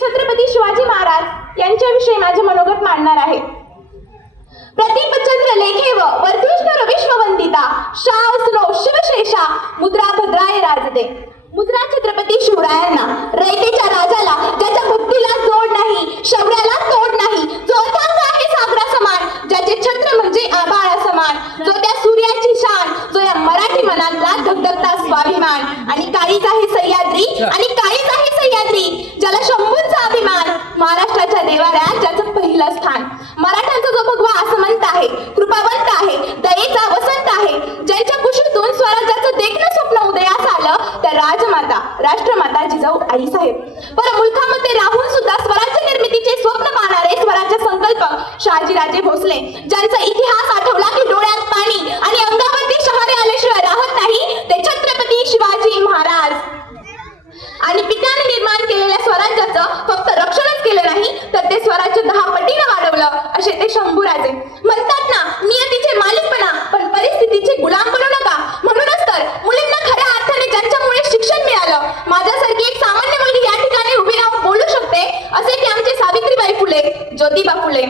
छत्रपती शिवाजी महाराज यांच्याविषयी माझे मनोगत मांडणार आहे. प्रतिपचंद्र लेखे व वर्धिष्णुर विश्ववंदिता शास्नो शिवशेषा मुद्रा भद्राय राजते. मुद्रा छत्रपती शिवरायांना, रयतेच्या राजाला, ज्याच्या बुद्धीला जोड नाही, शौर्याला तोड नाही, जो अथांग आहे सागरा समान, ज्याचे छत्र म्हणजे आभाळा समान, जो त्या सूर्याची शान, जो या मराठी मनातला धगधगता स्वाभिमान, आणि काळीज आहे सह्याद्री, आणि काळीज आहे सह्याद्री, ज्याला शंभूंचा अभिमान, महाराष्ट्राच्या देवाऱ्यात ज्याचं पहिलं स्थान. मराठ्यांचा जो भगवा आसमंत आहे, कृपावंत आहे, दयेचा वसंत आहे, ज्यांच्या कुशीतून स्वराज्याचं देखणं स्वप्न उदयास आलं, त्या राजमाता, राष्ट्रमाता जिजाऊ आईसाहेब. पर मुलखामध्ये राहून सुद्धा स्वराज्य निर्मितीचे स्वप्न पाहणारे स्वराज्य संकल्पक शहाजीराजे भोसले, ज्यांचा इतिहास आठवला की डोळ्यात पाणी आणि अंगावरती शहारे आल्याशिवाय राहत नाही, ते छत्रपती शिवाजी महाराज. आणि पित्याने निर्माण केलेल्या स्वराज्याचं फक्त रक्षणच केलं नाही, तर ते स्वराज्य 10 पटीने वाढवलं, असे ते शंभूराजे. म्हणतात ना, नियतीचे मालिकपणा पण परिस्थितीचे गुलाम बनू नका. म्हणूनच तर मुलींना खऱ्या अर्थाने ज्यांच्यामुळे शिक्षण मिळालं, माझ्यासारखी एक सामान्य मुलगी या ठिकाणी उभी राहून बोलू शकते, असे की आमचे सावित्रीबाई फुले, ज्योतिबा फुले,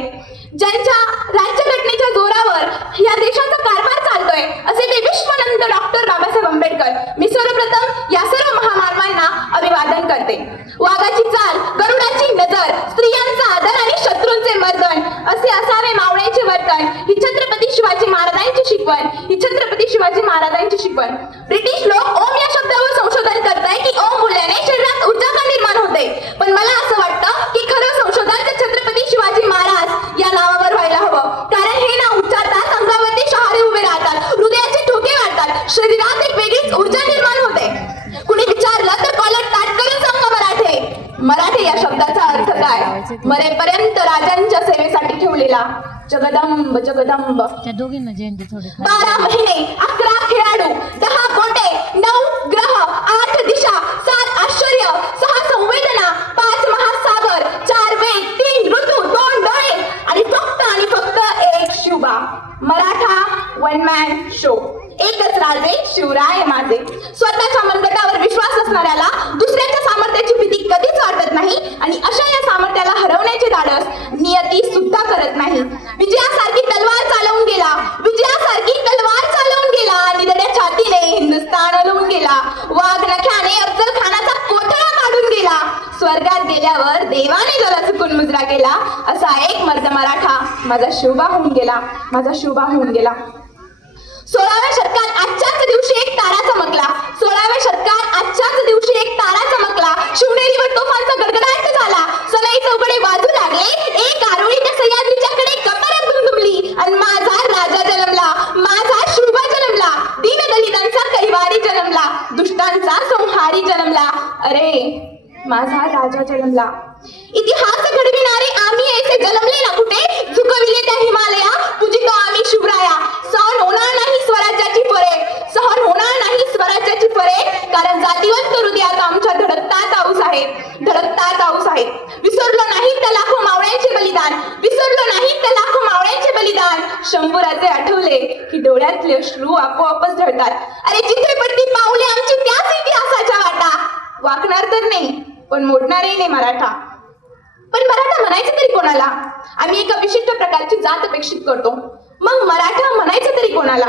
ज्यांच्या राज्यघटनेच्या जोरावर या देशाचा कारभार चालतोय, असे ते विश्वनंत डॉक्टर बाबासाहेब आंबेडकर. मी सर्वप्रथम या सर्व महामानवांना अभिवादन करते. वाघाची चाल, गरुडाची नजर, स्त्रियांचा आदर आणि शत्रूंचे मर्दन, असे असावे मावळ्यांचे वर्तन, ही छत्रपती शिवाजी महाराजांची शिकवण, ही छत्रपती शिवाजी महाराजांची शिकवण. ब्रिटिश लोक ओम या शब्दावर संशोधन करताय की ओम बोलल्याने शरीरात ऊर्जा का निर्माण होते, पण मला असं वाटतं की खरं संशोधन तर छत्रपती शिवाजी महाराज या नावावर व्हायला हवं. कारण हे नाव उच्चारतात, अंगावरती शहारे उभे राहतात, हृदयाचे ठोके वाढतात, शरीरात एक वेगळीच ऊर्जा निर्माण होते. कुणी विचारलं तर कॉलर ताट करून सांगा मराठे. मराठे या शब्दाचा अर्थ काय? मरेपर्यंत राजांच्या सेवेसाठी ठेवलेला. जगदंब जगदंब. 12 महिने, 11 खेळाडू, 10 गोटे, 9 ग्रह, 8 दिशा, 7 आश्चर्य, 6 संवेदना, 5 महासागर, 4 वेद, 3 ऋतू, 2 डोळे आणि फक्त एक Shivba. Maratha one man show. एकच राजे शिवराय माझे. स्वतःच्या मनगटावर विश्वास असणाऱ्याला दुसऱ्याच्या सामर्थ्याची भीती कधीच वाटत नाही, आणि अशा या सामर्थ्याला हरवण्याचे धाडस नियती सुद्धा करत नाही. विजयासारखी तलवार चालवून गेला, विजयासारखी तलवार चालवून गेला, निधड्या छातीने हिंदुस्थान हलवून गेला, वाघ नख्याने अफजल खानाचा कोथळा काढून गेला, स्वर्गात गेल्यावर देवाने ज्याला चुकून मुजरा केला, असा एक मर्द मराठा माझा शिवबा होऊन गेला, माझा शिवबा होऊन गेला. 16व्या शतकात आजच्याच दिवशी एक तारा चमकला, 16व्या शतकात आजच्याच दिवशी एक तारा चमकला, शिवनेरीवर तोफांचा गडगडाट झाला, सनई चौकडे वाजू लागले, एक आरोळी त्या सह्याद्रीच्या कडे कपारात दुमदुमली, आणि माझा राजा जन्मला, माझा शिवबा जन्मला, दीनदलितांचा कैवारी जन्मला, दुष्टांचा संहारी जन्मला, अरे माझा राजा जन्मला. इतिहास घडविणारे आम्ही ऐसे जन्मले ना कुठे, झुकविले त्या हिमालया, पूजितो आम्ही शिवराया. सहन होणार नाही स्वराज्याची फरे, सहन होणार नाही स्वराज्याची फरे, कारण जातीवंत हृदयात आमच्या धडकतात आऊस आहे, धडकतात आऊस आहे. विसरलो नाही त्या लाखो मावळ्यांचे बलिदान, विसरलो नाही त्या लाखो मावळ्यांचे बलिदान. शंभूराजे आठवले की डोळ्यातले अश्रू आपोआपच ढळतात. अरे जिथे पडती पाऊले आमची त्याच इतिहासाच्या वाटा. वाकणार तर नाही, पण मोडणारही नाही मराठा. पण मराठा म्हणायचं तरी कोणाला? आम्ही एका विशिष्ट प्रकारची जात अपेक्षित करतो. मग मराठा म्हणायचं तरी कोणाला?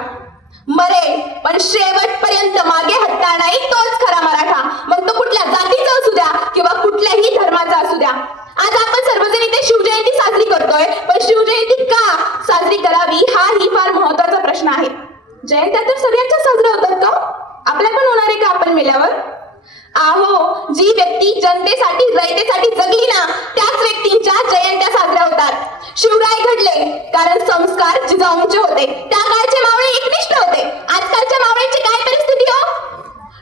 मरे पण शेवटपर्यंत मागे हटणार नाही तोच खरा मराठा. मग तो कुठल्या जातीचा असू द्या किंवा कुठल्याही धर्माचा असू द्या. आज आपण सर्वजण इथे शिवजयंती साजरी करतोय, पण शिवजयंती का साजरी करावी हाही फार महत्वाचा प्रश्न आहे. जयंत्या तर सगळ्यांच्या साजऱ्या होतात का? आपल्या पण होणार आहे का आपण मेल्यावर? आहो, जी व्यक्ती जनतेसाठी रयतेसाठी जगली ना, त्याच व्यक्तींच्या जयंत्या साजऱ्या होतात. शिवराय घडले कारण संस्कार जिजाऊंचे होते. त्या काळचे मावळे एकनिष्ठ होते. आजकालच्या मावळ्यांची काय परिस्थिती हो?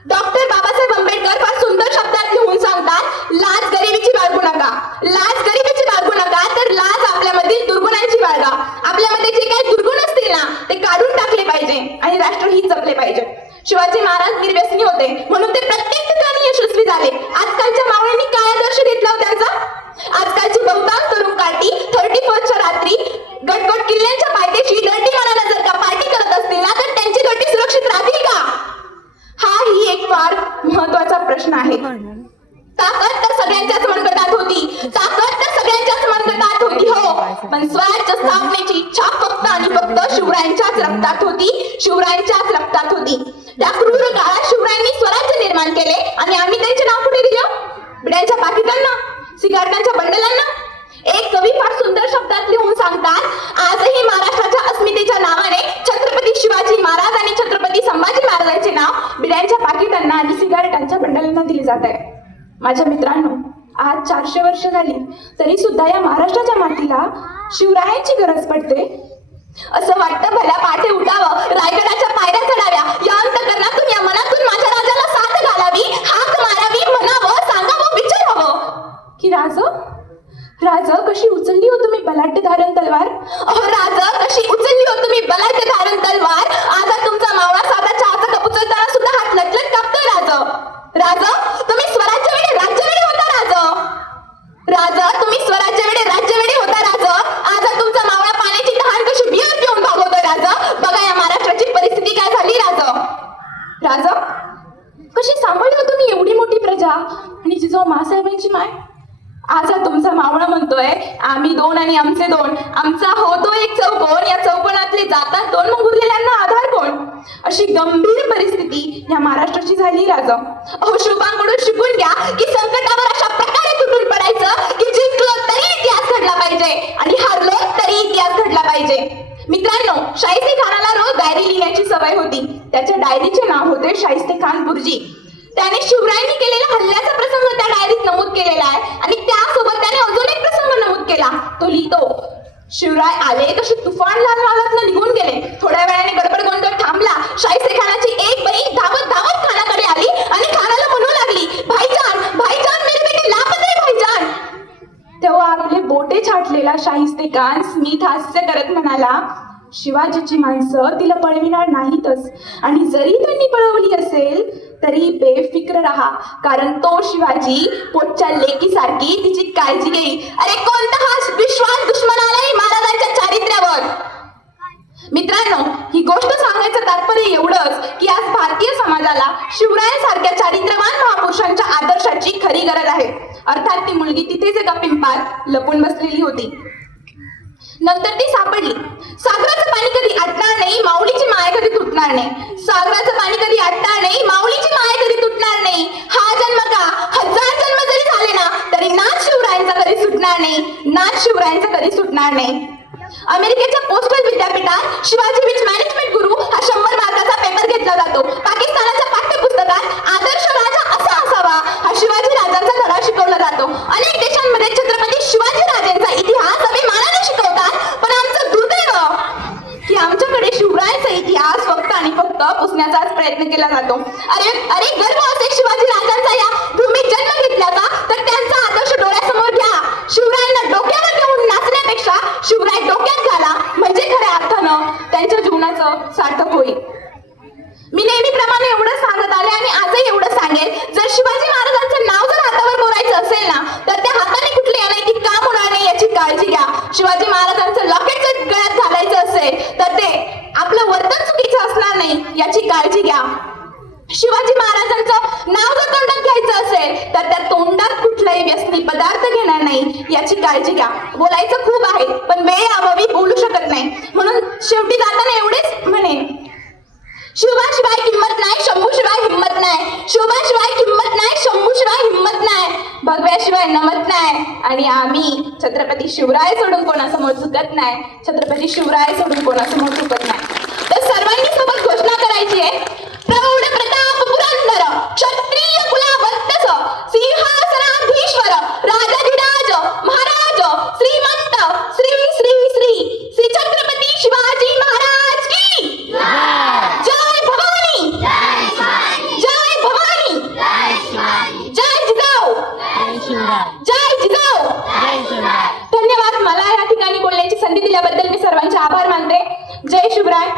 डॉक्टर बाबासाहेब आंबेडकर फार सुंदर शब्दात लिहून सांगतात, लाज गरिबीची बाळगू नका, लाज गरिबीची बाळगू नका, तर लाज आपल्यामधील दुर्गुणांची बाळगा. आपल्यामध्ये जे काही दुर्गुण असतील ना, ते काढून टाकले पाहिजे आणि राष्ट्रहित जपले पाहिजे. शिवाजी महाराज निर्व्यसनी होते, म्हणून ते प्रत्येक ठिकाणी यशस्वी झाले. आजकालच्या मावळ्यांनी काय आदर्श घेतला हो त्यांचा? आजकालची बहुतांश तरुण काठी 31st रात्री गटगट किल्ल्यांच्या पायथ्याशी दर्टी मारायला जर का पार्टी करत असतील ना, तर त्यांची दर्टी सुरक्षित राहतील का? हा ही एक फार महत्वाचा प्रश्न आहे. ताकद तर सगळ्यांच्याच मनगटात होती, राजांना, सिगारेटांच्या बंडलांना. एक कवी फार सुंदर शब्दात लिहून सांगतात, आजही महाराष्ट्राच्या अस्मितेच्या नावाने छत्रपती शिवाजी महाराज आणि छत्रपती संभाजी महाराजांचे नाव बिड्यांच्या पाकिटांना आणि सिगारेटांच्या बंडलांना दिले जात आहे. माझ्या मित्रांनो, आज 400 वर्ष झाली तरी सुद्धा या महाराष्ट्राच्या मातीला शिवरायांची गरज पडते. असं वाटतं भल्या पाठे उठावं, रायगडाच्या पायऱ्या चढाव्या, या अंतकरणातून या मनातून माझ्या राजाला साथ घालावी, हाक मारावी, म्हणावं, सांगावं, विचारावं की राज कशी उचलली हो तुम्ही बलाढ्य धारण तलवार. अहो राज, कशी उचलली हो तुम्ही बलाढ्य धारण तलवार. आज तुमचा मावळा साधा चहाचा कप उचलताना सुद्धा हात लटलट कापतोय. राज तुम्ही स्वराज्य वेळी राज्यवेळी होता. राज तुम्ही स्वराज्य वेळी राज्यवेळी होता. राज आज तुमचा मावळा पाण्याची तहान कशी बियर पिऊन भागवतोय. राज बघा या महाराष्ट्राची परिस्थिती काय झाली. राज कशी सांभाळली हो तुम्ही एवढी मोठी प्रजा आणि जिजाऊ मासाहेबांची माय. आज तुमचा मावळा म्हणतोय आम्ही दोन आणि आमचे दोन, आमचा होतो एक चौकोन, या चौकोनातले जातात दोन, मग उरलेल्यांना आधार कोण. अशी गंभीर परिस्थिती या महाराष्ट्राची झाली. राजा अहो शुभांकडून शिकून घ्या की संकटावर अशा प्रकारे तुटून पडायचं की जिंकलो तरी इतिहास घडला पाहिजे आणि हारलो तरी इतिहास घडला पाहिजे. मित्रांनो, शाहिस्ते खानाला रोज डायरी लिहिण्याची सवय होती. त्याच्या डायरीचे नाव होते शाहिस्ते खान बुर्जी. त्याने शिवरायांनी केलेल्या हल्ल्याचा प्रसंग त्या डायरीत नमूद केलेला आहे आणि त्यासोबत त्याने अजून एक प्रसंग नमूद केला. तो लिहितो, शिवराय आले तसे तुफान लाल मागातनं निघून गेले. थोड्या वेळाने गडबड गोंधळ थांबला. शाहिस्ते खानाची एक बहीण धावत धावत खानाकडे आली आणि खानाला म्हणू लागली, भाईजान भाईजान मेरे बेटे लापते भाईजान. तेव्हा आपले बोटे छाटलेला शाहिस्ते खान स्मित हास्य करत म्हणाला, शिवाजीची माणसं तिला पळविणार नाहीतच आणि जरी त्यांनी पळवली असेल तरी बेफिक्र राहा, कारण तो शिवाजी पोटच्या लेकीसारखी तिची काळजी घेईल. अरे कोणता हा विश्वास दुश्मनालाही महाराजांच्या चारित्र्यावर. मित्रांनो, ही गोष्ट सांगायचं तात्पर्य एवढंच की आज भारतीय समाजाला शिवरायांसारख्या चारित्र्यवान महापुरुषांच्या आदर्शाची खरी गरज आहे. अर्थात ती मुलगी तिथेच एका पिंपात लपून बसलेली होती. नंतर ती सापडली. सागराचं पाणी कधी आटणार नाही, माऊलीची माया कधी तुटणार नाही. सागराचं पाणी कधी आटणार नाही, माऊलीची माया कधी तुटणार नाही. हा जन्म का 1000 जन्म जरी झाले ना तरी नाथ शिवरायांचा कधी सुटणार नाही, नाथ शिवरायांचा कधी सुटणार नाही. अमेरिकेच्या पोस्टल विद्यापीठात शिवाजी विच मॅनेजमेंट गुरु हा 100 मार्काचा पेपर घेतला जातो. पाकिस्तानाच्या पाठ्यपुस्तकात आदर्श राजा असा असावा हा शिवाजी राजांचा धडा शिकवला जातो. अनेक देशांमध्ये छत्रपती शिवाजी राजांचा इतिहास अभिमानाने शिकवतात, पण आमचं दुर्दैव की आमच्याकडे शिवरायांचा इतिहास फक्त आणि फक्त पुसण्याचाच प्रयत्न केला जातो. अरे अरे गर्व असेल शिवाजी राजांचा या भूमीत जन्म घेतल्याचा तर त्यांचा आदर्श डोळ्यासमोर घ्या. शिवरायांना डोक्यावर घेऊन नाचण्यापेक्षा शिवराय डोक्यात घाला, म्हणजे खऱ्या अर्थानं त्यांच्या जीवनाचं सार्थक होईल. मी नेहमीप्रमाणे एवढं सांगत आले आणि आजही एवढं सांगेल, जर शिवाजी महाराजांचं नाव जर हातावर मोरायचं असेल ना तर त्या हाताने कुठले अनैतिक काम होणार नाही याची काळजी घ्या. शिवाजी महाराजांचं लॉकेट जर गळ्यात घालायचं असेल तर ते आपलं वर्तन चुकीचं असणार नाही याची काळजी घ्या. शिवाजी महाराजांचं नाव जर तोंडात घ्यायचं असेल तर त्या तोंडात कुठलाही व्यसनी पदार्थ घेणार नाही याची काळजी घ्या. बोलायचं खूप आहे पण वेळ अभावी बोलू शकत नाही, म्हणून शेवटी जाताना एवढेच म्हणेन, शिवाशिवाय किंमत नाही, शंभूशिवाय हिंमत नाही. शिवाशिवाय किंमत नाही, शंभूशिवाय हिंमत नाही, भगव्याशिवाय नमत नाही. आणि आम्ही छत्रपती शिवराय सोडून कोणासमोर चुकत नाही, छत्रपती शिवराय सोडून कोणासमोर चुकत नाही. तर सर्वांनी सोबत घोषणा करायची आहे, प्रौढ प्रताप पुरंदर क्षत्रिय कुलावत्तस सिंहासनाधीश्वर राजाधिराज महाराज श्रीमंत श्री श्री श्री श्री छत्रपती शिवाजी महाराज की जय भवानी, जय भवानी, जय जिजाऊ, जय जिजाऊ. धन्यवाद. मला या ठिकाणी बोलण्याची संधी दिल्याबद्दल मी सर्वांचे आभार मानते. जय शिवराय.